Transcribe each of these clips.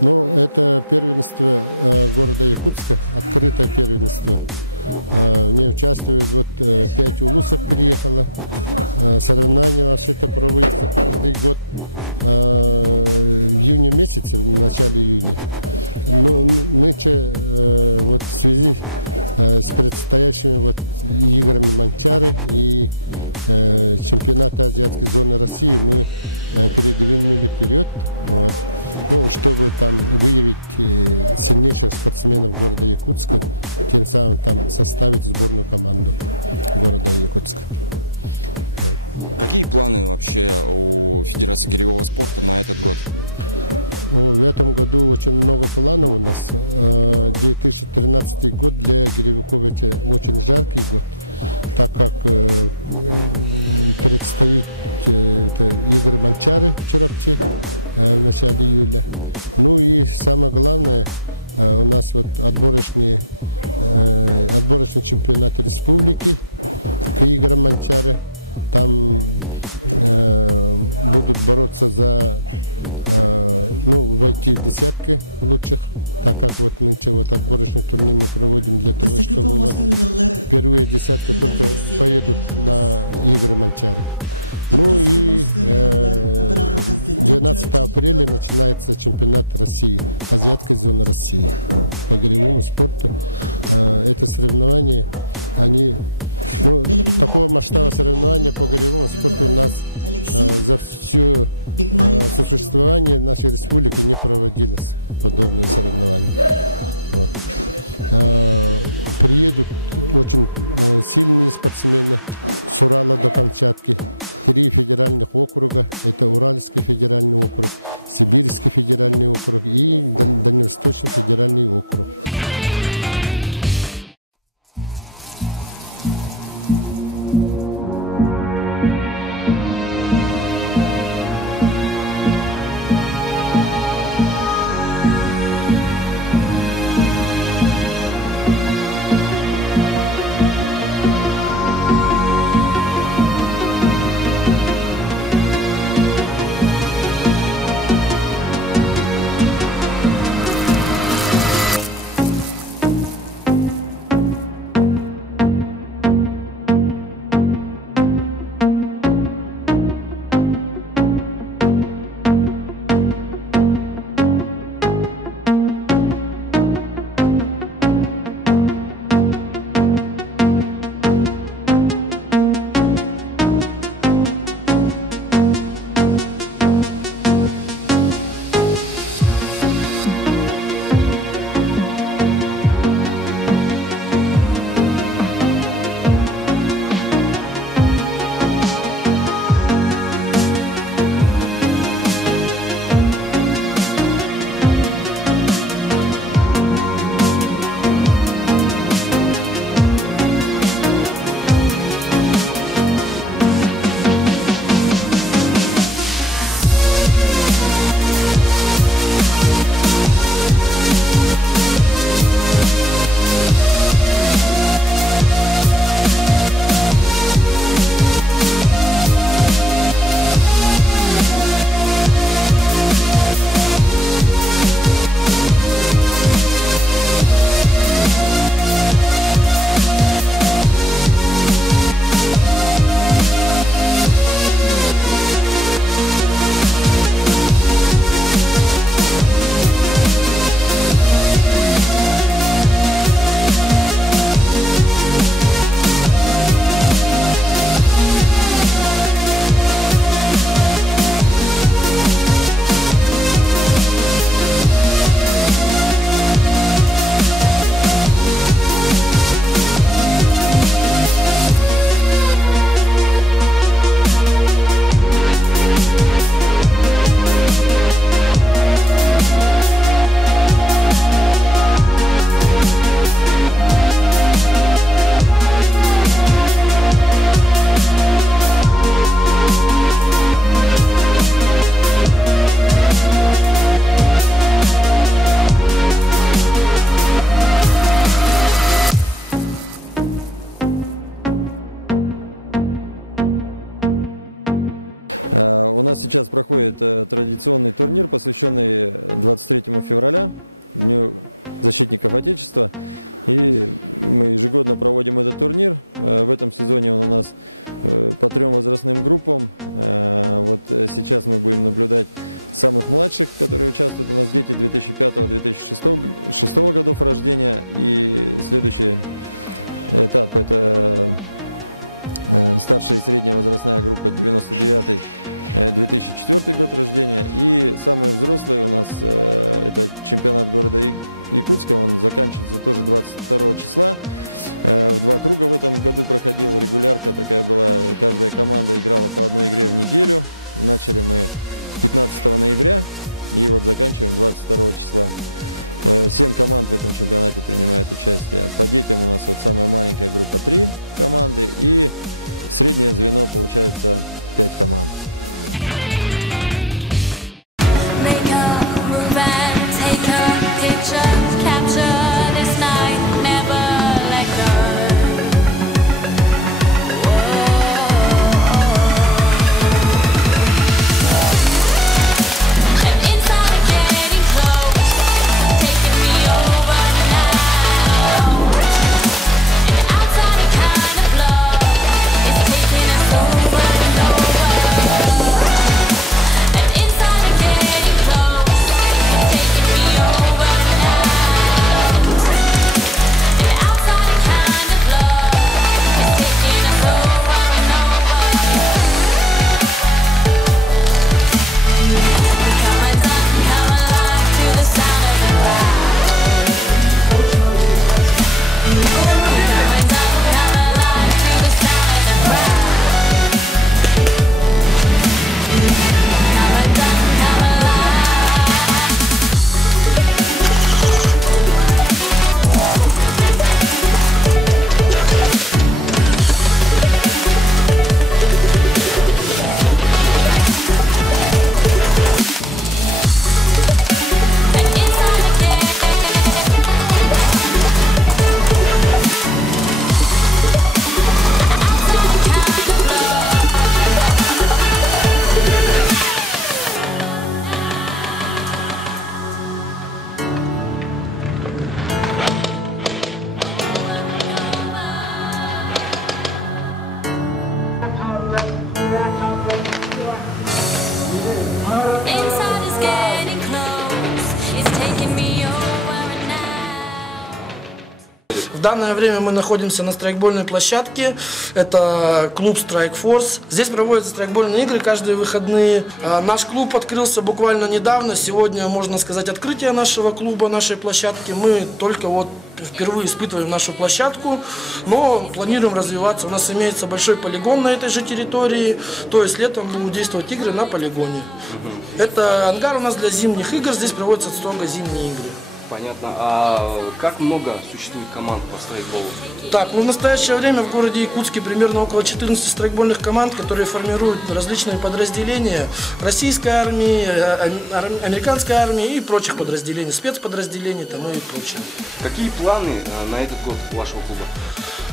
Ну, это первенство города Якутска, открытое первенство. В ней участвуют 5 улусов приехало. Соревнования вообще-то проводятся каждый год в июне месяце, в начале июня. Но нынче в связи с предстоящими играми Манчары и чемпионата азиатской зоны России мы передвинули вперед. Ну, чтобы там выявить сильнейших спортсменов города Якутска, тем самым там составить сборную команду города Якутска. Какие планы вообще у Федерации гиревого спорта на этот год? В этом году очень много планов у нас. 2013 год для гиревиков это очень жаркий год, так как предстоит это игры Манчары в Чурапче в начале июля. Ну и самое главное, у нас отборочный чемпионат республики к играм Манчары. Там будут бороться за войти в десятки лучших, так как нынче отборочный турнир мы проводим для того, чтобы первые десятки только поедут на игры Манчары. Ну и 12 апреля начинается чемпионат России, азиатской зоны России по гиревому спорту. Это соревнования, такого масштаба соревнования по гиревому спорту у нас за все существование нашей республики не проводилось подобные соревнования. Приедут очень сильные спортсмены с Урала до Камчатки. 3 федеральных округа. Это Уральский федеральный округ, Сибирский федеральный округ и Дальневосточный федеральный округ. У нас сейчас проходит традиционный турнир, посвященный 23 февраля, Дню защитников Отечества. И мы ежегодно проводим этот турнир. В этом сезоне он у нас по 3 возрастным группам. Вот сейчас мы будем наблюдать самых младших, которые участвуют. У нас дети 2005-2006 годов рождения. И следующий этап — это старшая и средняя возрастная группа 99-2004 год рождения. И самые взрослые у нас это чемпионат города Якутска. Он заканчивается тоже 22 числа. В 2 круга в этом году проходил. Регулярка такая была. Каждая команда играла по одной игре в неделю. Начали мы 15 ноября и вот заканчиваем 22 числа. 7 команд в этом чемпионате принимают участие. По детям у нас вот самая маленькая группа 3 команды и среднее звено получается 5 команд. В данное время мы находимся на страйкбольной площадке. Это клуб Strike Force. Здесь проводятся страйкбольные игры каждые выходные. Наш клуб открылся буквально недавно. Сегодня, можно сказать, открытие нашего клуба, нашей площадки. Мы только вот впервые испытываем нашу площадку, но планируем развиваться. У нас имеется большой полигон на этой же территории, то есть летом будут действовать игры на полигоне. Это ангар у нас для зимних игр, здесь проводятся строго зимние игры. Понятно. А как много существует команд по страйкболу? Так, ну в настоящее время в городе Якутске примерно около 14 страйкбольных команд, которые формируют различные подразделения российской армии, американской армии и прочих подразделений, спецподразделений там и прочее. Какие планы на этот год вашего клуба?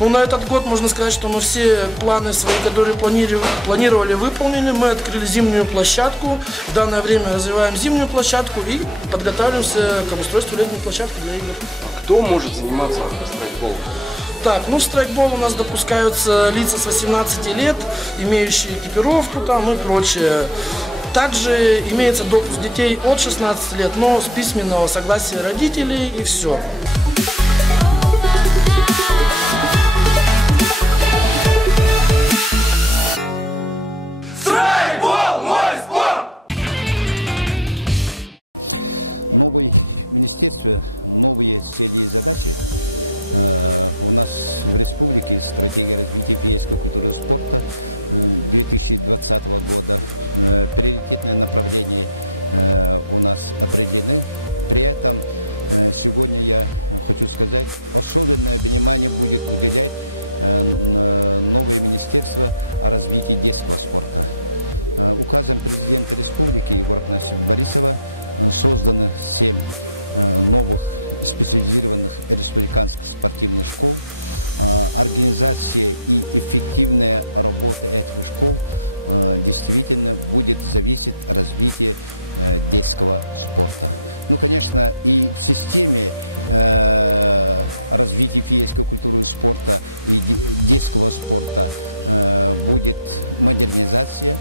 Ну, на этот год можно сказать, что мы все планы свои, которые планировали, выполнили. Мы открыли зимнюю площадку. В данное время развиваем зимнюю площадку и подготавливаемся к обустройству летней площадки для игр. Кто может заниматься страйкболом? Так, ну в страйкбол у нас допускаются лица с 18 лет, имеющие экипировку там и прочее. Также имеется допуск детей от 16 лет, но с письменного согласия родителей и все. Новое министерство, новые цели и задачи. У нас в республике стратегия развития физической культуры и спорта 2020 года. Приоритетные направления у нас определены. При этом сегодня я хочу сказать, особенное внимание будет уделять новое министерство о развитии детского спорта. Указом президента республики Егора Борисова создано 7 новых специализированных республиканских спортивных школ. Организация и эффективная работа этих школ действительно будет зависеть развитие детского спорта. Ну, конечно, и в системе развития физической культуры и спорта и детского спорта будет модернизация.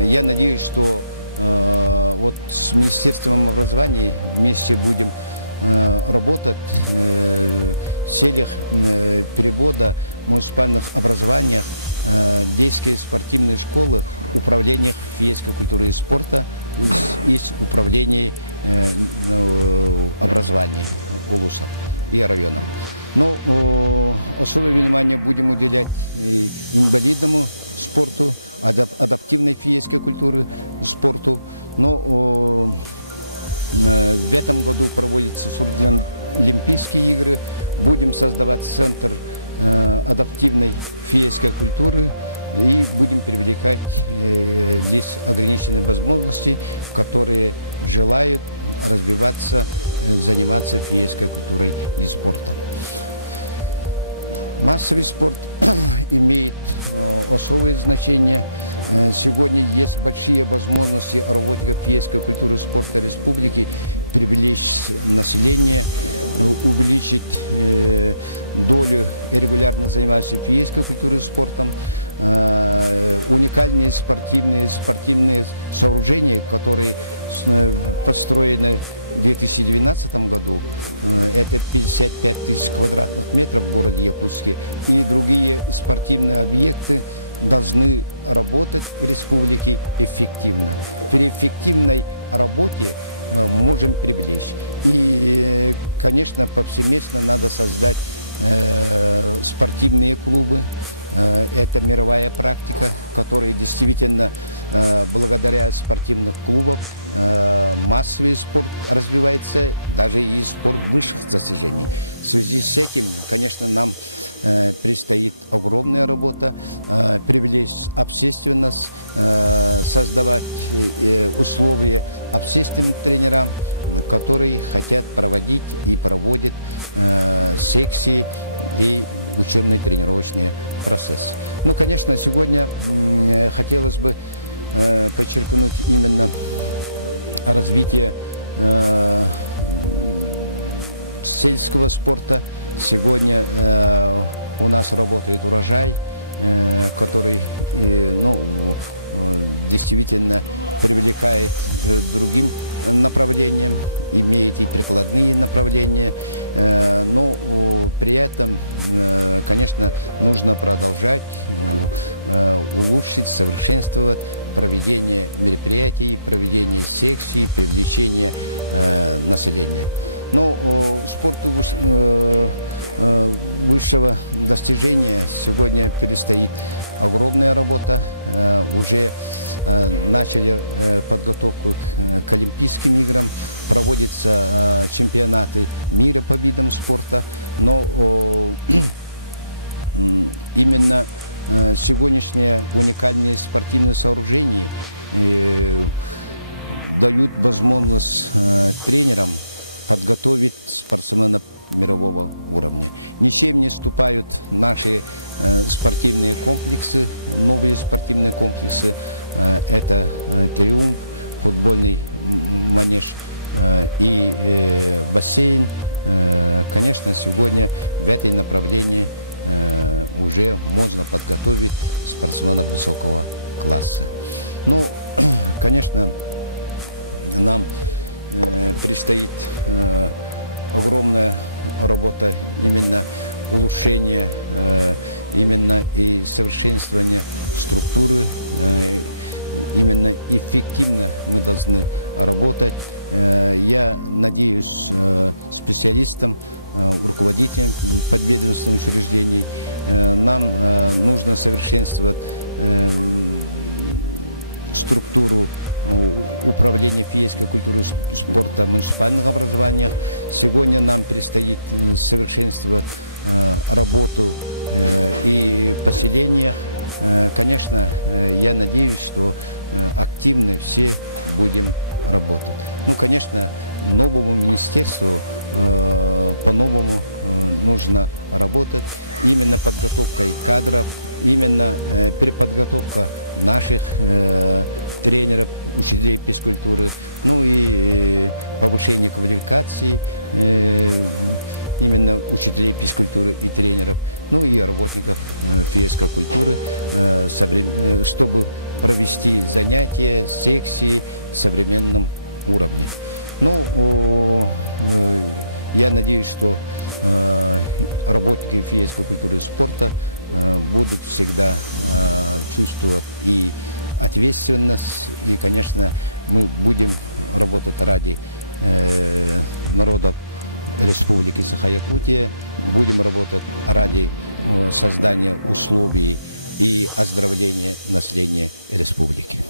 Я надеюсь, что вот с Министерством образования вместе будем работать в целях перевода муниципальных образований, детские спортивные школы, управлениях физической культуры и спорта из управления образования улусов и районов. Но особое внимание будем уделять инвалидному спорту, адаптивной физической культуре спорту. Но в этом году проводятся Олимпийские игры. Будем создавать центр адаптивной физической культуры и будем привлекать здесь ограниченные возможности, которые желают развиваться, заниматься физической культурой и спортом. Массовый спорт имеет особое значение. Сегодня есть большие возможности работников физической культуры и спорта республики привлечь население, увеличить долю регулярно занимающихся физической культурой и спортом. Уникальные спортивные сооружения, которые построены в 2012 году, это 55 тысяч квадратных метров в городе Якутске, и другие спортивные объекты должны работать в республике эффективно. При эффективной работе можем привлечь. И, конечно, повсеместно надо создать спортивные клубы. Это мировая практика, которая действительно благодаря спортивным клубам массовый спорт развивается, даже и спорт высших достижений. В связи с этим, конечно, нам предстоит огромная работа, привлечь общественность, создавать условия общественным тренерам, которые хотят проводить и проводят секции и учебно-тренировочные процессы. Ну, конечно, сегодня хотелось бы подчеркнуть именно развитие сельского спорта. Сегодня у нас работает урожай, который действительно привлекает другим направлениям, имеет и прикладные направления, но при этом, конечно, нужно продолжать улучшить, совершенствовать проведение мероприятий, проведение секций, привлечение населения. Но спорту высшего достижения сегодня предстоит огромная работа. Уже начали подготовку к Олимпийским играм, проводятся чемпионаты мира по видам спорта, но именно сегодняшние уникальные спортивные сооружения дают возможность тренерам подготовить спортсменов мирового уровня. Ничем не уступают наши спортивные комплексы, новые спортивные комплексы. Это «Триумф», футбольный манеж и бассейн. Конечно, сегодня в этом направлении уже можно подготовить спортсменов высокого класса. Ну, конечно, нам предстоит огромная работа, именно улучшение, именно и совершенствование структуры, именно эффективно мы должны работать. Я надеюсь, специалистам, руководителям подведомственных учреждений нам нужно совершенствовать структуру управления физической культурой спорта в муниципальных образованиях. Сегодня нам предстоит совершенствовать работу и в поселениях. Конечно, я надеюсь, что активно все будем работать. Ну, конечно, новому министерству по-новому нужно работать. Именно подготовкой кадров, именно переподготовка наших тренеров, учителей физкультуры, ну и повышение квалификации именно учителей физкультуры и тренеров, ну и работников физической культуры, чтобы провести занятия, секции в современном уровне. Ну, я надеюсь, что работники физической культуры и спорта будут всегда чувствовать и ответственность, и, конечно, мы будем работать ради народов Республики Саха-Якутия, будем работать ради создания условий и оздоровления населения республики.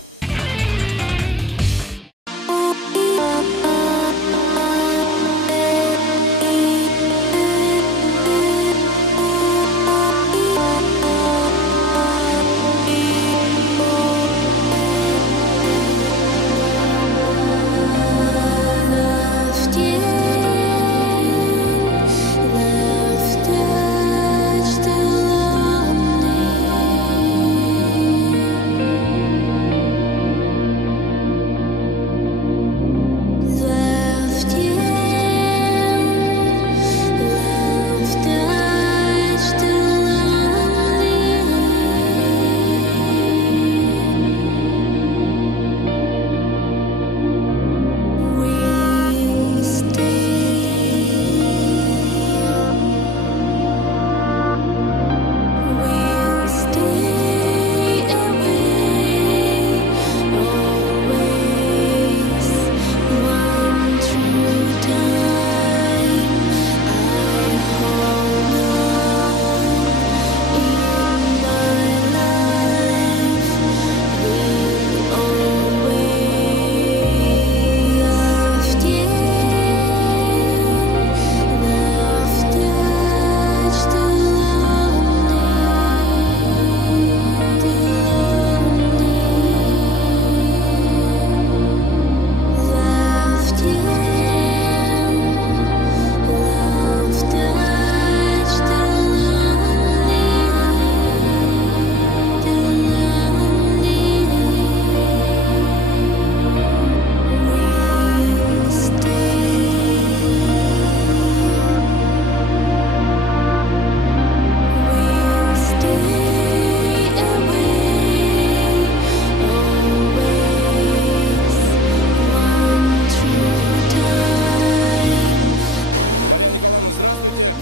Мария Николаевна, здравствуйте.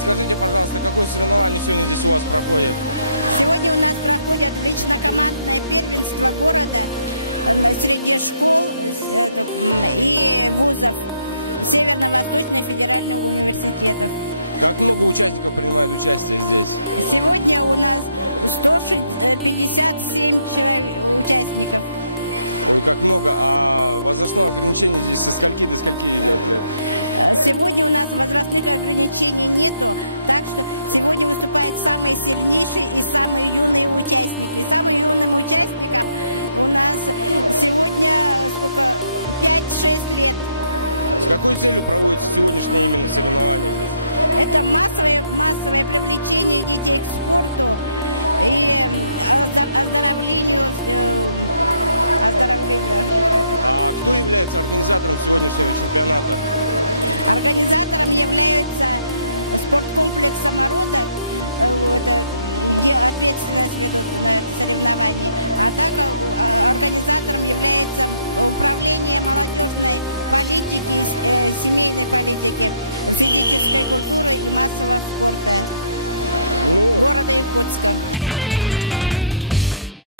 Скажите, пожалуйста, какое соревнование сегодня здесь у вас проходит? Сегодня у нас проходит лично-командное первенство города среди школ и вузов Северно-Восточных федеральных университетов. Как много участников принимают участие здесь? Сегодня у нас 157 участников. Ой, как много. А возрастное ограничение здесь со скольки до скольки идет? Сегодня у нас возрастных ограничений нету, так что сегодня выступают самые сильнейшие и самые юные участники. Самым юным участникам у нас сегодня сколько? 5-6 лет. С какой целью проводится сегодняшнее именно соревнование здесь? Это массовое привлечение детей к спорту и оздоровлению. А кто является организатором сегодняшнего чемпионата? Организатором является спорткомплекс «Самородок», где ответственность ведут на это соревнование. А так организатором является управление молодежной политики, семейной политики, физической культуры и массового спорта города Якутска.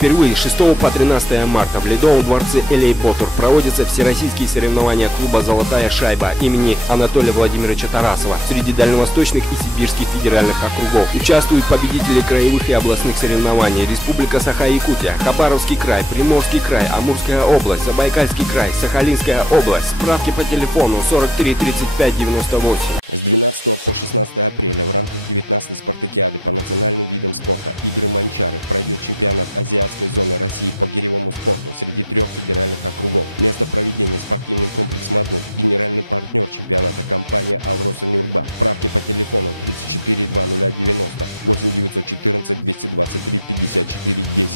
Впервые 6 по 13 марта в Ледовом дворце Элей Потур проводятся всероссийские соревнования клуба «Золотая шайба» имени Анатолия Владимировича Тарасова среди дальневосточных и сибирских федеральных округов. Участвуют победители краевых и областных соревнований: Республика Саха-Якутия, Хабаровский край, Приморский край, Амурская область, Забайкальский край, Сахалинская область. Справки по телефону 43 35 98. С 12 по 16 апреля в рамках 19-й спартакиады по национальным видам спорта «Игры Манчары» пройдет чемпионат Азиатской зоны России по гиревому спорту среди 3 федеральных округов. Место проведения — спортивный комплекс «Мадун». Генеральный партнер чемпионата — компания «Алроса Нюрба». Справки по телефону 34 20 90 8 914 223 54 10.